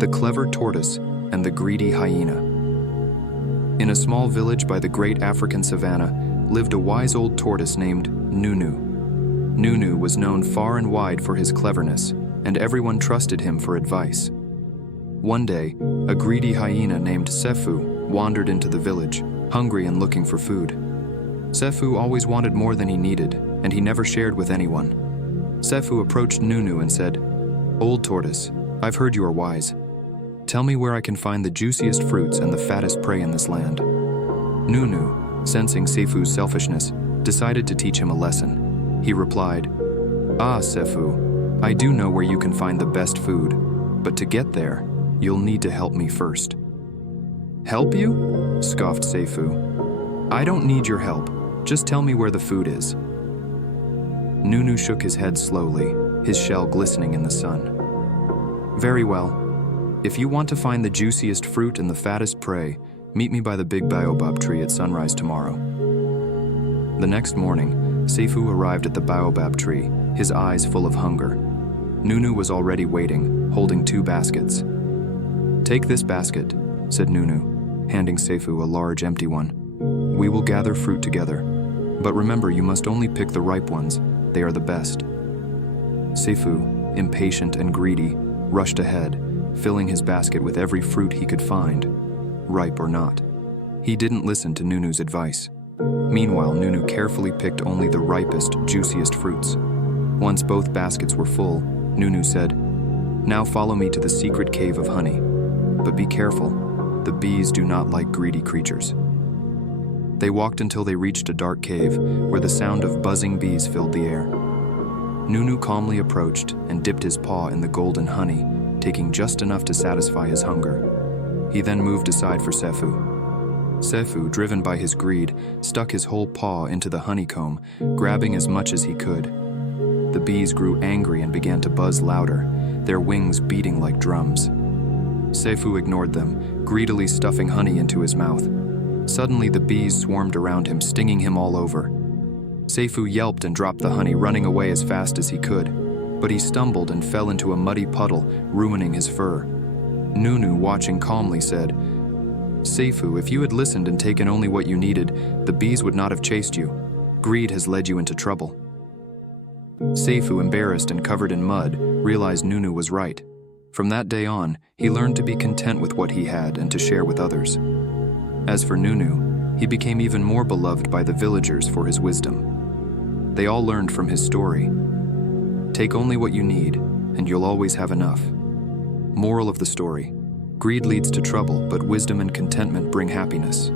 The Clever Tortoise and the Greedy Hyena. In a small village by the great African savanna lived a wise old tortoise named Nunu. Nunu was known far and wide for his cleverness, and everyone trusted him for advice. One day, a greedy hyena named Sefu wandered into the village, hungry and looking for food. Sefu always wanted more than he needed, and he never shared with anyone. Sefu approached Nunu and said, "Old tortoise, I've heard you are wise. Tell me where I can find the juiciest fruits and the fattest prey in this land." Nunu, sensing Sefu's selfishness, decided to teach him a lesson. He replied, "Ah, Sefu, I do know where you can find the best food, but to get there, you'll need to help me first." "Help you?" scoffed Sefu. "I don't need your help. Just tell me where the food is." Nunu shook his head slowly, his shell glistening in the sun. "Very well. If you want to find the juiciest fruit and the fattest prey, meet me by the big baobab tree at sunrise tomorrow." The next morning, Sefu arrived at the baobab tree, his eyes full of hunger. Nunu was already waiting, holding 2 baskets. "Take this basket," said Nunu, handing Sefu a large empty one. "We will gather fruit together. But remember, you must only pick the ripe ones. They are the best." Sefu, impatient and greedy, rushed ahead, filling his basket with every fruit he could find, ripe or not. He didn't listen to Nunu's advice. Meanwhile, Nunu carefully picked only the ripest, juiciest fruits. Once both baskets were full, Nunu said, "Now follow me to the secret cave of honey. But be careful, the bees do not like greedy creatures." They walked until they reached a dark cave where the sound of buzzing bees filled the air. Nunu calmly approached and dipped his paw in the golden honey, taking just enough to satisfy his hunger. He then moved aside for Sefu. Sefu, driven by his greed, stuck his whole paw into the honeycomb, grabbing as much as he could. The bees grew angry and began to buzz louder, their wings beating like drums. Sefu ignored them, greedily stuffing honey into his mouth. Suddenly, the bees swarmed around him, stinging him all over. Sefu yelped and dropped the honey, running away as fast as he could. But he stumbled and fell into a muddy puddle, ruining his fur. Nunu, watching calmly, said, "Sefu, if you had listened and taken only what you needed, the bees would not have chased you. Greed has led you into trouble." Sefu, embarrassed and covered in mud, realized Nunu was right. From that day on, he learned to be content with what he had and to share with others. As for Nunu, he became even more beloved by the villagers for his wisdom. They all learned from his story. Take only what you need, and you'll always have enough. Moral of the story: greed leads to trouble, but wisdom and contentment bring happiness.